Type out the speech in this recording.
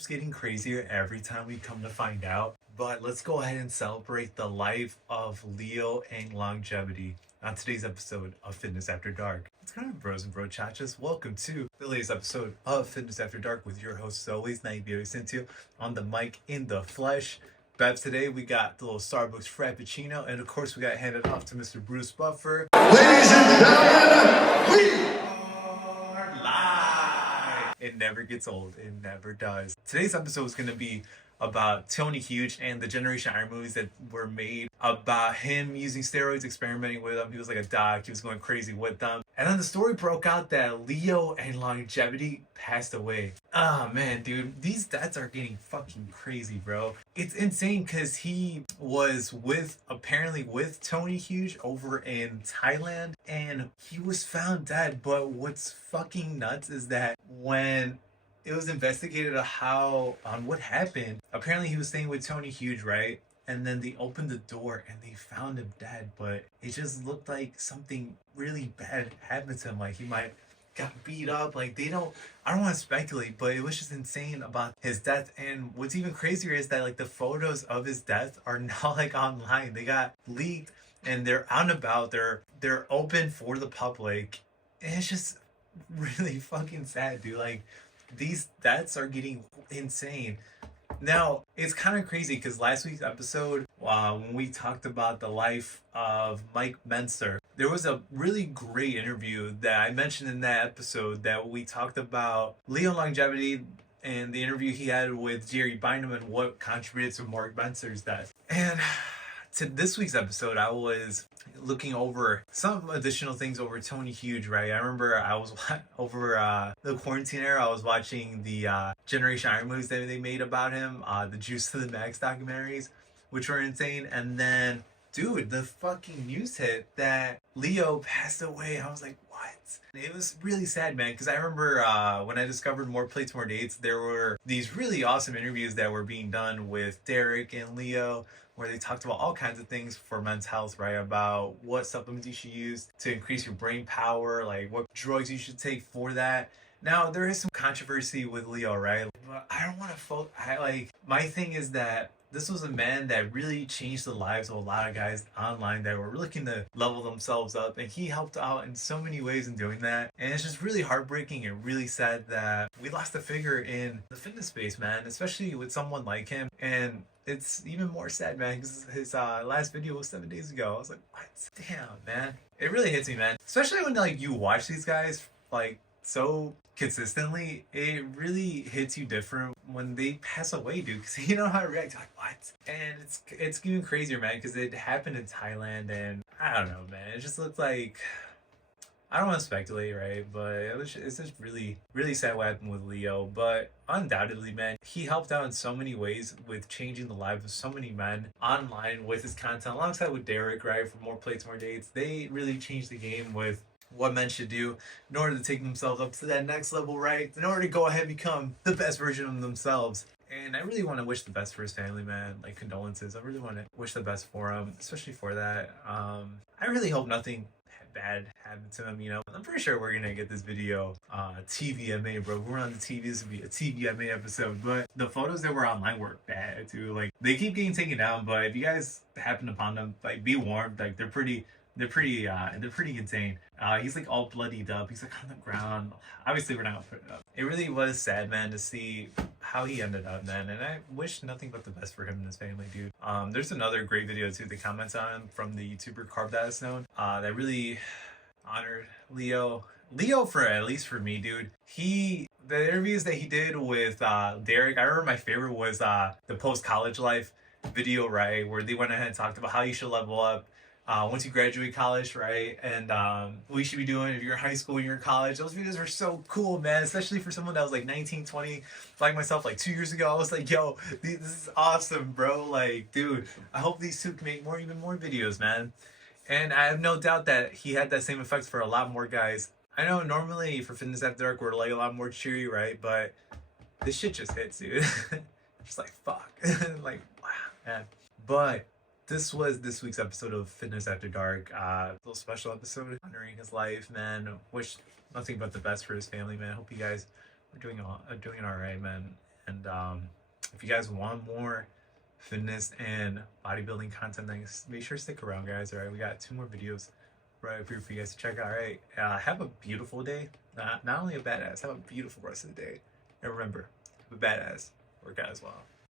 keeps getting crazier every time we come to find out. But let's go ahead and celebrate the life of Leo and longevity on today's episode of Fitness After Dark. It's kind of bros and bro chachas. Welcome to the latest episode of Fitness After Dark with your host, as always, Naibio Cynthia, on the mic in the flesh. Bev, today we got the little Starbucks Frappuccino, and of course we got handed off to Mr. Bruce Buffer. Ladies and gentlemen, we are live. It never gets old. It never does. Today's episode is going to be about Tony Huge and the Generation Iron movies that were made about him using steroids, experimenting with them. He was like a doc. He was going crazy with them. And then the story broke out that Leo and longevity passed away. Ah, man, dude. These stats are getting fucking crazy, bro. It's insane because he was apparently with Tony Huge over in Thailand. And he was found dead. But what's fucking nuts is that when it was investigated on what happened, apparently he was staying with Tony Huge, right? And then they opened the door and they found him dead, but it just looked like something really bad happened to him. Like he might got beat up. Like I don't want to speculate, but it was just insane about his death. And what's even crazier is that like the photos of his death are now like online. They got leaked and they're out and about. They're open for the public. And it's just really fucking sad, dude. Like these deaths are getting insane. Now, it's kind of crazy because last week's episode, when we talked about the life of Mike Menser, there was a really great interview that I mentioned in that episode that we talked about Leo longevity and the interview he had with Jerry Bynum and what contributed to Mark Menser's death. And to this week's episode, I was looking over some additional things over Tony Huge, right? I remember I was over the quarantine era, I was watching the Generation Iron movies that they made about him, the Juice to the Max documentaries, which were insane. And then, dude, the fucking news hit that Leo passed away. I was like, what? It was really sad, man, because I remember when I discovered More Plates, More Dates, there were these really awesome interviews that were being done with Derek and Leo, where they talked about all kinds of things for men's health, right? About what supplements you should use to increase your brain power, like what drugs you should take for that. Now, there is some controversy with Leo, right? But I don't want to my thing is that this was a man that really changed the lives of a lot of guys online that were looking to level themselves up, and he helped out in so many ways in doing that. And it's just really heartbreaking and really sad that we lost a figure in the fitness space, man, especially with someone like him. And it's even more sad, man, because his last video was 7 days ago. I was like, what? Damn, man. It really hits me, man. Especially when like you watch these guys like so consistently, it really hits you different when they pass away, dude, because you know how to react. You're like, what? And it's even crazier, man, because it happened in Thailand, and I don't know, man, it just looked like, I don't want to speculate, right, but it's just really, really sad what happened with Leo. But undoubtedly, man, he helped out in so many ways with changing the lives of so many men online with his content, alongside with Derek, right, for More Plates, More Dates. They really changed the game with what men should do in order to take themselves up to that next level, right? In order to go ahead and become the best version of themselves. And I really want to wish the best for his family, man. Like, condolences. I really want to wish the best for him, especially for that. I really hope nothing bad happened to him, you know. I'm pretty sure we're gonna get this video TVMA, bro. We're on the TV. This would be a TVMA episode. But the photos that were online were bad too. Like, they keep getting taken down, but if you guys happen upon them, like, be warned. Like, they're pretty insane. He's like all bloodied up. He's like on the ground. Obviously, we're not gonna put it up. It really was sad, man, to see how he ended up, man. And I wish nothing but the best for him and his family, dude. There's another great video too. The comments on him from the YouTuber Carb That Is Known. That really honored Leo. For at least for me, dude. The interviews that he did with Derek. I remember my favorite was the post college life video, right, where they went ahead and talked about how you should level up once you graduate college, right? And what you should be doing if you're in high school and you're in college. Those videos were so cool, man, especially for someone that was like 19, 20, like myself, like 2 years ago. I was like, yo, this is awesome, bro. Like, dude, I hope these two can make even more videos, man. And I have no doubt that he had that same effect for a lot more guys. I know normally for Fitness After Dark, we're like a lot more cheery, right? But this shit just hits, dude. Just like, fuck. Like, wow, man. But this was this week's episode of Fitness After Dark. Little special episode honoring his life, man. Wish nothing but the best for his family, man. Hope you guys are doing all right, man. And if you guys want more fitness and bodybuilding content, then make sure to stick around, guys. All right, we got 2 more videos right up here for you guys to check out. All right, have a beautiful day. Not only a badass, have a beautiful rest of the day. And remember, have a badass workout as well.